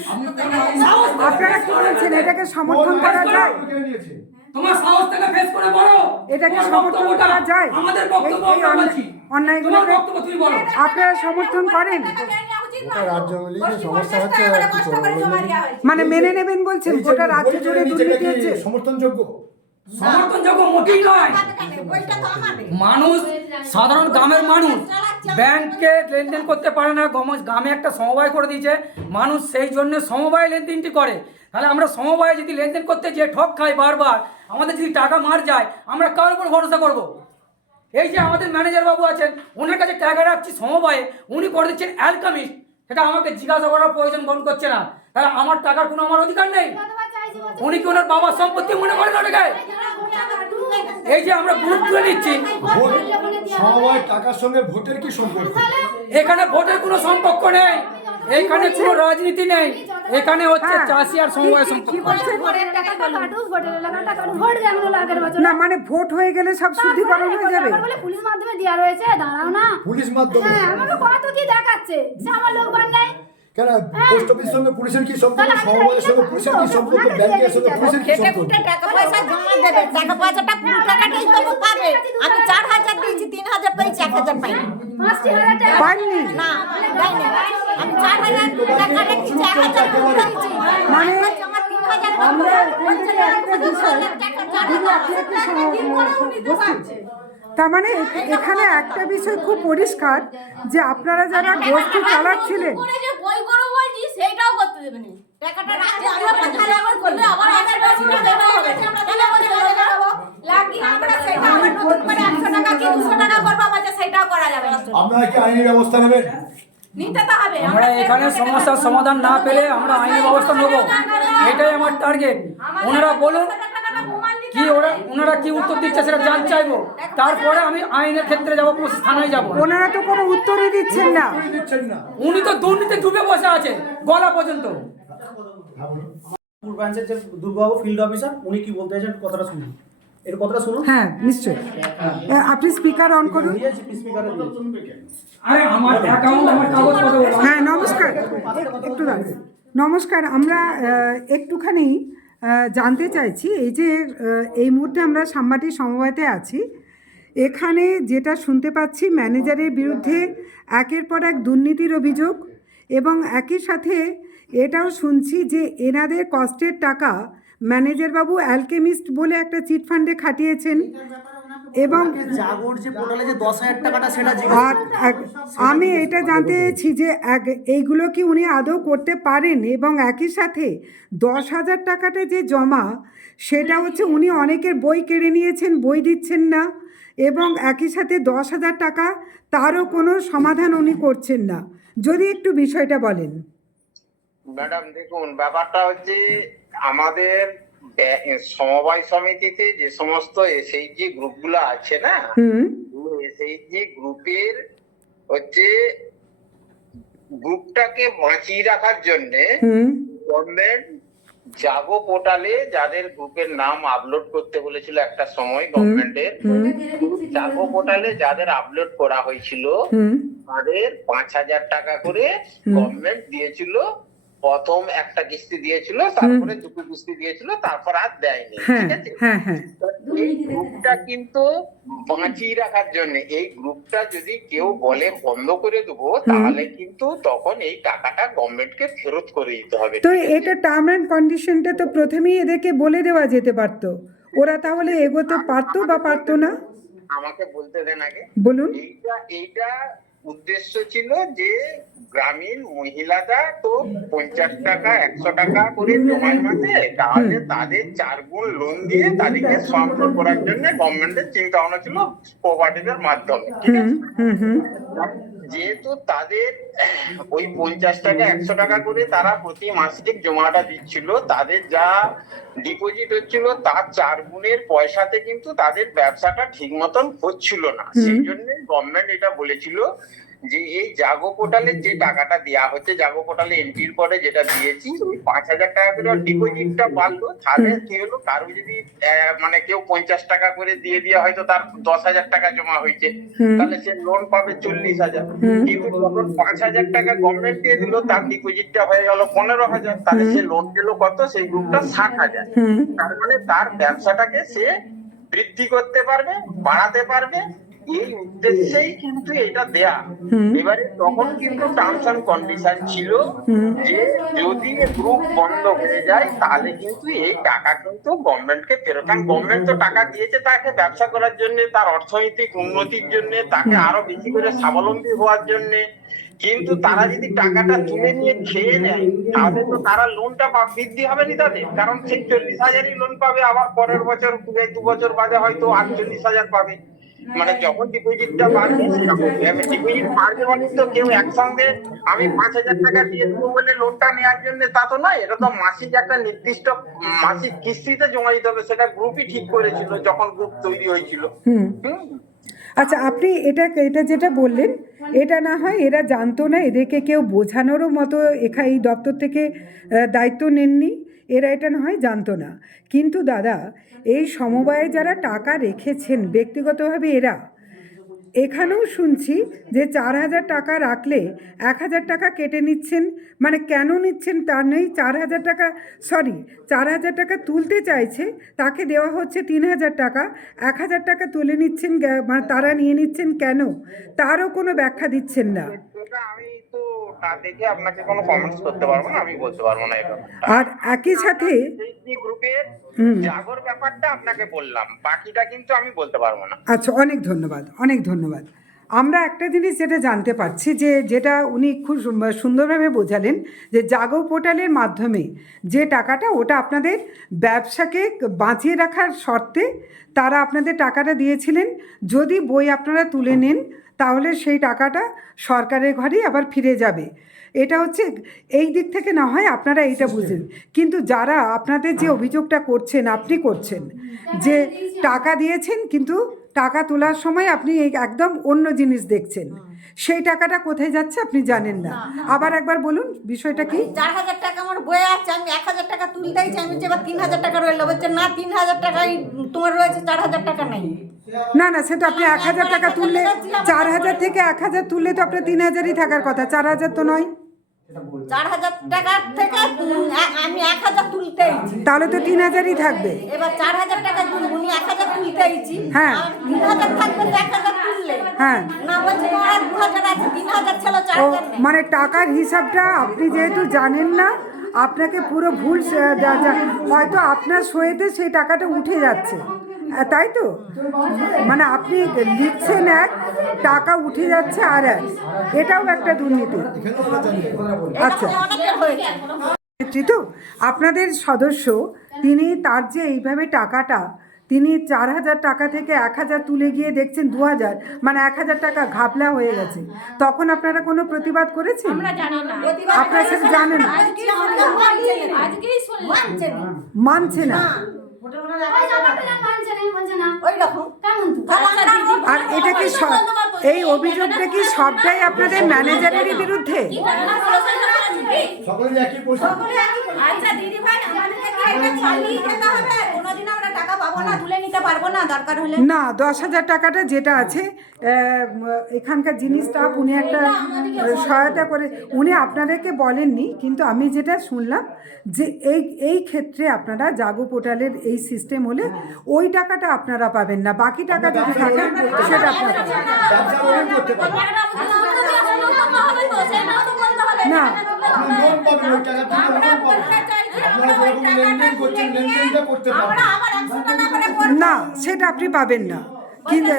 আপনারা কি বলছেন? এটাকে সমর্থন করা যায়? কেড়ে নিয়েছে। তোমার সাহস থেকে ফেস করে বলো, এটাকে তোমার সমর্থন বক্তব্যটা, করা যায়? আমাদের বক্তব্য এই আমরা বলছি, অন্যায়গুলোকে তোমার বক্তব্য তুমি বলো। আপনারা সমর্থন করেন? মানে মেনে নেবেন বলছেন? গোটা রাজ্য জুড়ে দুর্নীতি হচ্ছে? সমর্থনযোগ্য? সমর্থনযোগ্য মোটেই নয়। মানুষ, সাধারণ গ্রামের মানুষ ব্যাংকে লেনদেন করতে পারে না, গ্রামে একটা সমবায় করে দিয়েছে মানুষ, সেই জন্য সমবায় লেনদেনটি করে। তাহলে আমরা সমবায়ে যদি লেনদেন করতে যেয়ে ঠক খাই বারবার, আমাদের যদি টাকা মার যায়, আমরা কার উপর ভরসা করব? এই যে আমাদের ম্যানেজার বাবু আছেন, ওনার কাছে টাকা রাখছি সমবায়ে, উনি করে দিচ্ছেন অ্যালকামিস্ট, সেটা আমাকে জিজ্ঞাসা করার প্রয়োজন বন্ধ করছে না। তাহলে আমার টাকার কোনো আমার অধিকার নেই। কতবার চাইছি উনি কি ওনার বাবার সম্পত্তি মনে করেন ওটাকে? এই যে আমরা গ্রুপ তুলে নিচ্ছি, ভোট সমবায় টাকার সঙ্গে ভোটের কি সম্পর্ক? এখানে ভোটের কোনো সম্পর্ক নেই, এখানে কোনো রাজনীতি নেই, এখানে হচ্ছে চাষি আর সমবায় সম্পর্ক। না মানে ভোট হয়ে গেলে সব শুদ্ধিকরণ হয়ে যাবে। পুলিশ মাধ্যমে দেওয়া রয়েছে, দাঁড়াও না। পুলিশ মাধ্যমে? হ্যাঁ, আমাকে কত কি দেখাচ্ছে যে আমার লোক বান নাই। কেন পোস্ট অফিসের সঙ্গে পুলিশের কি সম্পর্ক? সমবায়ের সঙ্গে পুলিশের কি সম্পর্ক? ব্যাংকের সঙ্গে পুলিশের কি সম্পর্ক? টাকা পয়সা জমা দেবে, টাকা পয়সাটা পুরো টাকাটাই তো পাবে। আমি 4000 দিয়েছি, 3000 পেয়েছি, 1000 পাইনি। 5000 টাকা পাননি? না, দেয়নি। আমি 4000 টাকা রেখেছি, 1000 পেয়েছি। মানে জমা 3000 আমরা এখান থেকে একটা বিষয় দিদি আপনি একটু বসুন। তার মানে এখানে একটা বিষয় খুব পরিষ্কার যে আপনারা যারা গোষ্ঠী চালাচ্ছিলেন, করে যে বই করো বলছি সেইটাও করতে দেবে না। টাকাটা রাখতে আমরা 5000 করলে আবার 1000 বেশি করে দেওয়া হবে। আমরা বলে দেবো লাগি আমরা সেটা আবার নতুন করে 100 টাকা কি 200 টাকা করব, বাজে সেটাও করা যাবে না। আপনারা কি আইনি ব্যবস্থা নেবেন? নিতে তো হবে। আমরা এখানে সমস্যার সমাধান না পেলে আমরা আইনি ব্যবস্থা নেব, এটাই আমার টার্গেট। ওনারা বলুন কি ওনারা কি উত্তর দিচ্ছে সেটা জানতে চাইবো, তারপরে আমি আইনের ক্ষেত্রে যাবো, থানায় যাবো। ওনারা তো কোনো উত্তরই দিচ্ছেন না। দিচ্ছেন না। উনি তো দুর্নীতি ডুবে বসে আছে গলা পর্যন্ত। ব্রাঞ্চের যে দুর্গাবাবু ফিল্ড অফিসার, উনি কি বলতে চাইছেন কথাটা শুনুন, এর কথাটা শুনুন। হ্যাঁ নিশ্চয়ই, আপনি স্পিকার অন করুন। স্পিকারে আরে আমার অ্যাকাউন্ট আমার কাগজপত্র। হ্যাঁ নমস্কার, একটু দাঁড়ান। নমস্কার, আমরা একটুখানি জানতে চাইছি এই যে এই মুহূর্তে আমরা সাম্বাটি সমবায়তে আছি, এখানে যেটা শুনতে পাচ্ছি ম্যানেজারের বিরুদ্ধে একের পর এক দুর্নীতির অভিযোগ, এবং একই সাথে এটাও শুনছি যে এনাদের কষ্টের টাকা ম্যানেজারবাবু অ্যালকেমিস্ট বলে একটা চিটফান্ডে খাটিয়েছেন, এবং জাগর যে পোর্টালে যে 10,000 টাকাটা সেটা আর আমি এটা জানতে চাইছি যে এইগুলো কি উনি আদৌ করতে পারেন, এবং একই সাথে 10,000 টাকাটা যে জমা সেটা হচ্ছে উনি অনেকের বই কেড়ে নিয়েছেন, বই দিচ্ছেন না, এবং একই সাথে 10,000 টাকা তারও কোনো সমাধান উনি করছেন না। যদি একটু বিষয়টা বলেন। ম্যাডাম দেখুন, ব্যাপারটা হচ্ছে আমাদের সমবায় সমিতিতে যে সমস্ত এসএইচজি গ্রুপগুলো আছে না, এসএইচজি গ্রুপের হচ্ছে গ্রুপটাকে বাঁচিয়ে রাখার জন্য গভর্নমেন্ট জাগো পোর্টালে যাদের গ্রুপের নাম আপলোড করতে বলেছিল একটা সময় গভর্নমেন্টের, জাগো পোর্টালে যাদের আপলোড করা হয়েছিল তাদের 5,000 টাকা করে গভর্নমেন্ট দিয়েছিল। প্রথম একটা কিস্তি দিয়েছিল, তারপরে দুটো কিস্তি দিয়েছিল, তারপর আর দেয়নি। ঠিক আছে, এই গ্রুপটা কিন্তু বাঁচিয়ে রাখার জন্য, এই গ্রুপটা যদি কেউ বলে বন্ধ করে দেবো তাহলে কিন্তু তখন এই টাকাটা গভর্নমেন্টকে ফেরত করে দিতে হবে। তো এটা টার্ম অ্যান্ড কন্ডিশনটা তো প্রথমেই এদেরকে বলে দেওয়া যেতে পারতো, ওরা তাহলে এগোতে পারতো বা পারতো না? আমাকে বলতে দেন আগে। বলুন। এইটা উদ্দেশ্য ছিল যে গ্রামীণ মহিলারা তো 50 টাকা 100 টাকা করে জমায় মাসে, তাহলে তাদের 4 গুণ লোন দিয়ে তাদেরকে স্বনির্ভর করার জন্য গভর্নমেন্টের চিন্তা ভাবনা ছিল কোঅপারেটিভের মাধ্যমে। ঠিক আছে, যেহেতু তাদের ওই 50 টাকা 100 টাকা করে তারা প্রতি মাসিক জমাটা দিচ্ছিল, তাদের যা ডিপোজিট হচ্ছিল তার 4 গুণের পয়সাতে কিন্তু তাদের ব্যবসাটা ঠিক মতন হচ্ছিল না। সেই জন্য গভর্নমেন্ট এটা বলেছিল যে এই জাগো পোর্টালের যে টাকাটা দেওয়া হচ্ছে, জাগো পোর্টালে এন্ট্রির পরে যেটা দিয়েছি ওই 5,000 টাকা করে ডিপোজিটটা বাড়লো, তাহলে কি হলো, কারো যদি মানে কেউ 50 টাকা করে দিয়ে দেওয়া হয়তো তার 10,000 টাকা জমা হয়েছে, তাহলে সে লোন পাবে 40,000। কিন্তু যখন 5,000 টাকা গভর্নমেন্ট দিয়ে দিল, তার ডিপোজিটটা হয়ে গেল 15,000, তাহলে সে লোন পেল কত, সেই গ্রুপটা 60,000। তার মানে তার ব্যবসাটাকে সে বৃদ্ধি করতে পারবে, বাড়াতে পারবে, এই উদ্দেশ্যেই কিন্তু এটা দেয়া। এবারে তখন কিন্তু টার্মস এন্ড কন্ডিশন ছিল যে যদি গ্রুপ বন্ধ হয়ে যায় তাহলে কিন্তু এই টাকা কিন্তু গভর্নমেন্টকে ফেরত, কারণ গভর্নমেন্ট তো টাকা দিয়েছে তাকে ব্যবসা করার জন্য, তার অর্থনৈতিক উন্নতির জন্য, তাকে আরো বেশি করে স্বাবলম্বী হওয়ার জন্য। কিন্তু তারা যদি টাকাটা তুলে নিয়ে খেয়ে নেয় তাহলে তো তারা লোনটা বৃদ্ধি হবে না তাদের, কারণ সেই 40,000ই লোন পাবে, আবার পরের বছর 2 বছর বাদে হয়তো 48,000 পাবে। মানে যখন ডিপোজিটটা বাড়বে ডিপোজিট বাড়বে মানে তো কেউ একসঙ্গে আমি 5,000 টাকা দিয়ে দেবো বলে লোনটা নেওয়ার জন্য তা তো নয়, এটা তো মাসিক একটা নির্দিষ্ট মাসিক কিস্তিতে জমা দিতে হবে, সেটা গ্রুপই ঠিক করেছিল যখন গ্রুপ তৈরি হয়েছিল। হুম। আচ্ছা, আপনি এটা এটা যেটা বললেন, এটা না হয় এরা জানতো না, এদেরকে কেউ বোঝানোরও মতো এই দপ্তর থেকে দায়িত্ব নেননি, এরা এটা না হয় জানতো না। কিন্তু দাদা, এই সমবায়ে যারা টাকা রেখেছেন ব্যক্তিগতভাবে, এরা এখানেও শুনছি যে 4,000 টাকা রাখলে 1,000 টাকা কেটে নিচ্ছেন। মানে কেন নিচ্ছেন তার নেই, 4,000 টাকা 4,000 টাকা তুলতে চাইছে, তাকে দেওয়া হচ্ছে 3,000 টাকা, 1,000 টাকা তুলে নিচ্ছেন, মানে তারা নিয়ে নিচ্ছেন কেন, তারও কোনো ব্যাখ্যা দিচ্ছেন না। এটা আমি তো না দেখে আপনাকে কোনো কমেন্টস করতে পারবো না, আমি বলতে পারবো না এটা। আর একই সাথে এই গ্রুপের জাগর ব্যাপারটা আপনাকে বললাম, বাকিটা কিন্তু আমি বলতে পারবো না। আচ্ছা, অনেক ধন্যবাদ, অনেক ধন্যবাদ। আমরা একটা জিনিস যেটা জানতে পারছি, যেটা উনি খুব সুন্দরভাবে বোঝালেন, যে জাগো পোর্টালের মাধ্যমে যে টাকাটা, ওটা আপনাদের ব্যবসাকে বাঁচিয়ে রাখার শর্তে তারা আপনাদের টাকাটা দিয়েছিলেন। যদি বই আপনারা তুলে নেন তাহলে সেই টাকাটা সরকারের ঘরেই আবার ফিরে যাবে। এটা হচ্ছে এই দিক থেকে না হয় আপনারা এইটা বুঝেন, কিন্তু যারা আপনাদের যে অভিযোগটা করছেন, আপনি করছেন যে টাকা দিয়েছেন কিন্তু টাকা তোলার সময় আপনি একদম অন্য জিনিস দেখছেন, সেই টাকাটা কোথায় যাচ্ছে আপনি জানেন না। আবার একবার বলুন বিষয়টা কি। 4,000 টাকা আমার বয়ে আছে, আমি 1,000 টাকা তুলতেই চাই, আমি এবার 3,000 টাকা রইলো, বলছে না 3,000 টাকাই তোমার রয়েছে, 4,000 টাকা নেই। না না, সে তো আপনি 1,000 টাকা তুললে, 4,000 থেকে 1,000 তুললে তো আপনার 3,000ই থাকার কথা, 4,000 তো নয়। 4,000 টাকা থেকে আমি 1,000 তুলতেইছি, তাহলে তো 3,000ই থাকবে। এবার 4,000 টাকা তুলবো, 1,000 তুলতেইছি, হ্যাঁ। 3,000 থাকবে, 1,000 তুললে হ্যাঁ, না বলছে তোমার 2,000 আছে, 3,000 ছিল, ও 4,000 নেই। মানে টাকার হিসাবটা আপনি যেহেতু জানেন না, আপনাকে পুরো ভুল হয়তো আপনার সইতে সেই টাকাটা উঠে যাচ্ছে, তাই তো? মানে আপনি লিখছেন এক, টাকা উঠে যাচ্ছে আর এক, এটাও একটা দুর্নীতি। আচ্ছা, তো আপনাদের সদস্য তিনি তার যে এইভাবে টাকাটা তিনি 4,000 টাকা থেকে 1,000 তুলে গিয়ে দেখছেন 2,000, মানে 1,000 টাকা ঘাপলা হয়ে গেছে, তখন আপনারা কোনো প্রতিবাদ করেছেন? আপনারা সেটা জানেন না, মানছে না। আর এটা কি এই অভিযোগটা কি সবটাই আপনাদের ম্যানেজারের বিরুদ্ধে? সকলের একই প্রশ্ন। আচ্ছা দিদি ভাই, আমাদেরকে কি এটা চালিয়ে যেতে হবে? কোনোদিন আমরা টাকা পাবো না, তুলে নিতে পারবো না দরকার হলে? না, 10,000 টাকাটা যেটা আছে এখানকার জিনিসটা উনি একটা সহায়তা করে, উনি আপনাদেরকে বলেননি, কিন্তু আমি যেটা শুনলাম যে এই ক্ষেত্রে আপনারা জাগো পোর্টালের এই সিস্টেম হলে ওই টাকাটা আপনারা পাবেন না, বাকি টাকা যদি থাকে সেটা আপনারা না। আপনি লোন পাবেন, ওই টাকা থেকে লোন পাবেন। আপনারা যেরকম লেনদেন করছেন, লেনদেনটা করতে পারবেন না, সেটা আপনি পাবেন না। কিন্তু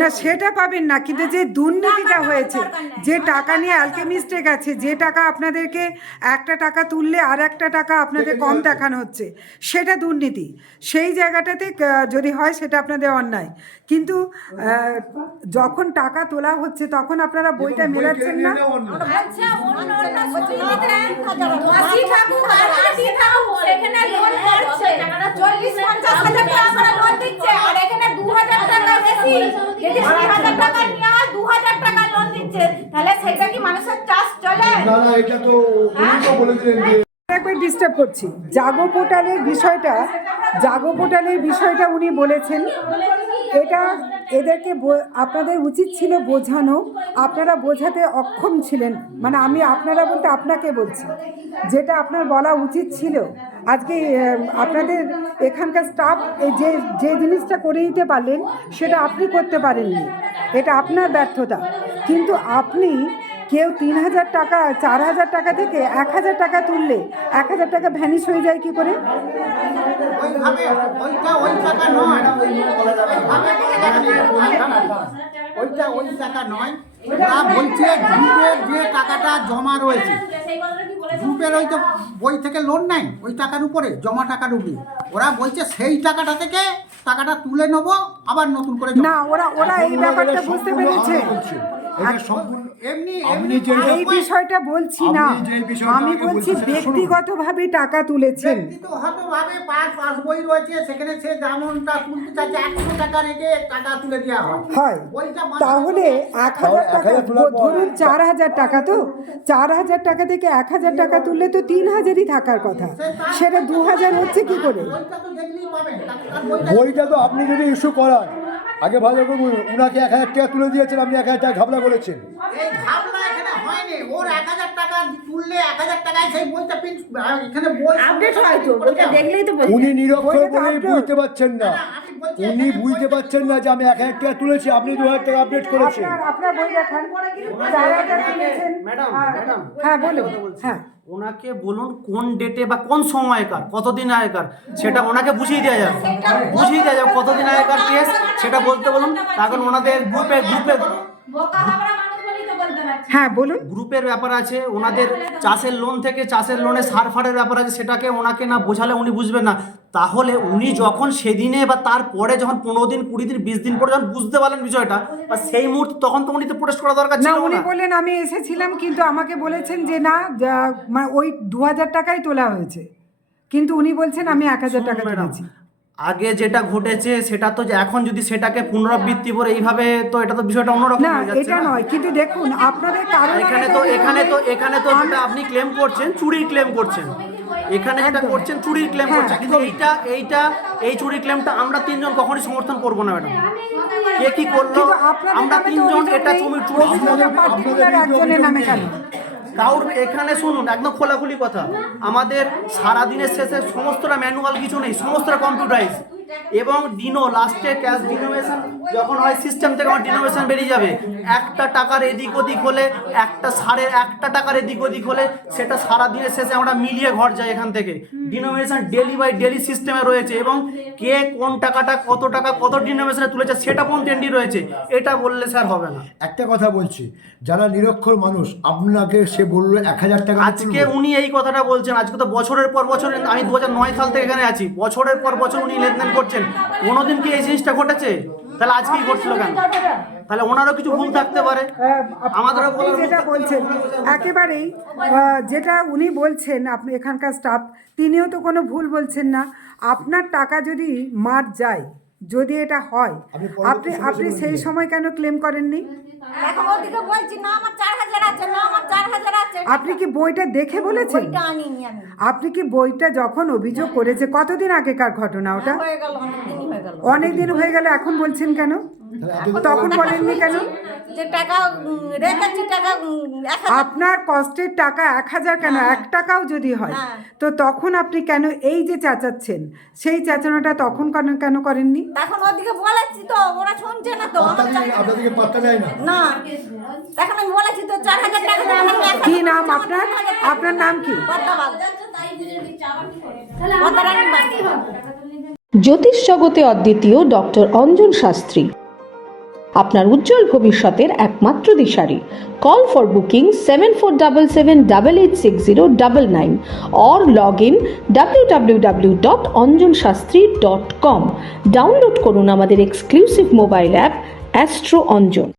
না, সেটা পাবেন না, কিন্তু যে দুর্নীতিটা হয়েছে, যে টাকা নিয়ে অ্যালকেমিস্টে গেছে, যে টাকা আপনাদেরকে একটা টাকা তুললে আর একটা টাকা আপনাদের কম দেখানো হচ্ছে, সেটা দুর্নীতি। সেই জায়গাটাতে যদি হয় সেটা আপনাদের অন্যায়, কিন্তু যখন টাকা তোলা হচ্ছে তখন আপনারা বইটা মেলাচ্ছেন না। একবার ডিস্টার্ব করছি। জাগো পোর্টালের বিষয়টা উনি বলেছেন, এটা এদেরকে আপনাদের উচিত ছিল বোঝানো, আপনারা বোঝাতে অক্ষম ছিলেন। মানে আমি আপনারা বলতে আপনাকে বলছি, যেটা আপনার বলা উচিত ছিল। আজকে আপনাদের এখানকার স্টাফ যে জিনিসটা করে দিতে পারলেন সেটা আপনি করতে পারেননি, এটা আপনার ব্যর্থতা। কিন্তু আপনি কেউ 3,000 টাকা 4,000 টাকা থেকে 1,000 টাকা তুললে 1,000 টাকা ভ্যানিশ হয়ে যায় কি করে? ওই টাকা নয়, ওরা বলছে গ্রুপের যে টাকাটা জমা রয়েছে, গ্রুপের ওই তো বই থেকে লোন নেয় ওই টাকার উপরে জমা টাকার উপরে, ওরা বলছে সেই টাকাটা থেকে টাকাটা তুলে নেবো আবার নতুন করে জমা। না, ওরা এই ব্যাপারটা বুঝতে পেরেছে। এটা সম্পূর্ণ এমনি আপনি এমনি যে- এই বিষয়টা বলছি না, আপনি যে বিষয়টা আমি আমাকে বলছি বলছেন, শুনুন। ব্যক্তিগতভাবে টাকা তুলেছেন। ব্যক্তিগতভাবে পাস বই রয়েছে, সেখানে সে যেমনটা তুলতে চাইছে 100 টাকা রেখে টাকা তুলে দেওয়া হয়। হয় বইটা তাহলে 1000 টাকা, 1000 তোলার পর- ধরুন 4000 টাকা, তো 4000 টাকা থেকে 1000 টাকা তুললে তো 3000ই থাকার কথা, সেটা 2000 হচ্ছে কি করে? বইটা তো দেখলেই পাবেন, তার বইটা বইটা তো আপনি যদি ইস্যু করান আগে ভালো করে বলুন, ওনাকে 1000 টাকা তুলে দিয়েছেন, আপনি 1000 টাকা ঘাবলা করেছেন। এই ঘাবলা এখানে হয়নি, ওর 1000 টাকা তুললে 1000 টাকায় সেই বইটা প্রিন্ট, এখানে বই আপডেট হয় তো, বইটা দেখলেই তো উনি নিরক্ষর বইটা তো বলেই upload। বুঝতে পারছেন না, আমি বলছি উনি বুঝতে পারছেন না যে আমি 1000 টাকা তুলেছি, আপনি 2000 টাকা আপডেট করেছেন। আপনার বই দেখান, 4000 তুলেছেন। ম্যাডাম, ম্যাডাম, হ্যাঁ বলুন। হ্যাঁ, ওনাকে বলুন কোন ডেটে বা কোন সময়কার কতদিন আগেকার সেটা ওনাকে বুঝিয়ে দেওয়া যাবে, বুঝিয়ে দেওয়া যাবে কতদিন আগেকার কেস সেটা বলতে বলুন। কারণ ওনাদের হ্যাঁ বলুন। গ্রুপের ব্যাপার আছে, ওনাদের চাষের লোন থেকে চাষের লোনে সার ফারের ব্যাপার আছে, সেটাকে ওনাকে না বোঝালে উনি বুঝবেন না। তাহলে উনি যখন সেদিনে বা তারপরে যখন 15 দিন 20 দিন 20 দিন পরে যখন বুঝতে পারলেন বিষয়টা, বা সেই মুহূর্তে তখন তো উনি তো প্রোটেস্ট করা দরকার না, ছিল উনি না। বললেন আমি এসেছিলাম, কিন্তু আমাকে বলেছেন যে না, মানে ওই 2000 টাকাই তোলা হয়েছে, কিন্তু উনি বলছেন আমি 1000 টাকা ম্যাডাম, তুলেছি। আগে যেটা ঘটেছে সেটা তো যে এখন যদি সেটাকে পুনরাবৃত্তি করে এইভাবে, তো এটা তো বিষয়টা অন্যরকম না, হয়ে যাচ্ছে এটা না? নয়, কিন্তু দেখুন আপনাদের কারণ এখানে তো যেটা আপনি ক্লেম করছেন চুরির ক্লেম করছেন, এখানে যেটা করছেন চুরির ক্লেম হ্যাঁ, করছেন, কিন্তু এই চুরির ক্লেমটা আমরা তিনজন কখনোই সমর্থন করবো না ম্যাডাম। কে কি করলো কিন্তু আপনাদের আমরা নামে তো তিনজন অভিযোগ এটা নেই, চুরি অভিযোগটা particular একজনের নামে কেন? কাউর এখানে শুনুন একদম খোলাখুলি কথা, আমাদের সারাদিনের শেষে সমস্তটা ম্যানুয়াল কিছু নেই, সমস্তটা কম্পিউটারাইজ, এবং ডিনো লাস্টে ক্যাশ ডিনোমিনেশন যখন হয় সিস্টেম থেকে আমার ডিনোমিনেশন বেরিয়ে যাবে। একটা টাকার এদিক ওদিক হলে, একটা সারের একটা টাকার এদিক ওদিক হলে সেটা সারাদিনের শেষে আমরা মিলিয়ে ঘর যাই এখান থেকে। ডিনোমিনেশন ডেলি বাই ডেলি সিস্টেমে রয়েছে, এবং কে কোন টাকাটা কত টাকা কত ডিনোমিনেশনে তুলেছে সেটা পর্যন্ত এন্ট্রি রয়েছে। এটা বললে স্যার হবে না। একটা কথা বলছি, যারা নিরক্ষর মানুষ, আপনাকে সে বললো 1000 টাকা আজকে উনি এই কথাটা বলছেন, আজকে তো বছরের পর বছর, আমি 2009 সাল থেকে এখানে আছি, বছরের পর বছর উনি লেনদেন করছেন, কোনোদিন কি এই জিনিসটা ঘটেছে? তাহলে আজকেই ঘটছিল কেন? তাহলে ওনারও কিছু ভুল থাকতে পারে, আমাদেরও আপনি বলার ভুল যেটা থাকতে বলছেন একেবারেই যেটা উনি বলছেন, আপনি এখানকার স্টাফ, তিনিও তো কোনো ভুল বলছেন না। আপনার টাকা যদি মার যায়, যদি এটা হয়, আপনি সেই সময় কেন ক্লেম করেননি? এখন ওদিকে বলছি না আমার 4000 আছে, না আমার 4000 আছে। আপনি কি বইটা দেখে বলেছেন? বইটা আনিনি আমি। আপনি কি বইটা যখন অভিযোগ করেছে, কতদিন আগেকার ঘটনা ওটা? হয়ে গেল, অনেক দিনই হয়ে গেল। অনেক দিন হয়ে গেল, এখন বলছেন কেন? তখন বলেননি কেন? যে টাকা রেখেছি, টাকা 1000 আপনার কষ্টের টাকা 1000 কেন, 1 টাকাও যদি হয়, হ্যাঁ। তো তখন আপনি কেন এই যে চেঁচাচ্ছেন, সেই চেঁচানোটা তখন কেন করেননি? এখন ওদিকে বলেছি তো, ওরা শুনছে না তো। আমার আপনাদেরকে পাত্তা দেয় না। না, এখন আমি বলেছি তো 4000 টাকা দেন, আমি 1000 কি নাম আপনার? আপনার নাম কি? পদ্মাবাগ। জ্যোতিষ জগতে অদ্বিতীয় ডক্টর অঞ্জন শাস্ত্রী, আপনার উজ্জ্বল ভবিষ্যতের একমাত্র দিশারি। Call for booking 7477886099 or log in www.anjanshastri.com। Download করুন আমাদের exclusive mobile app astro Anjan.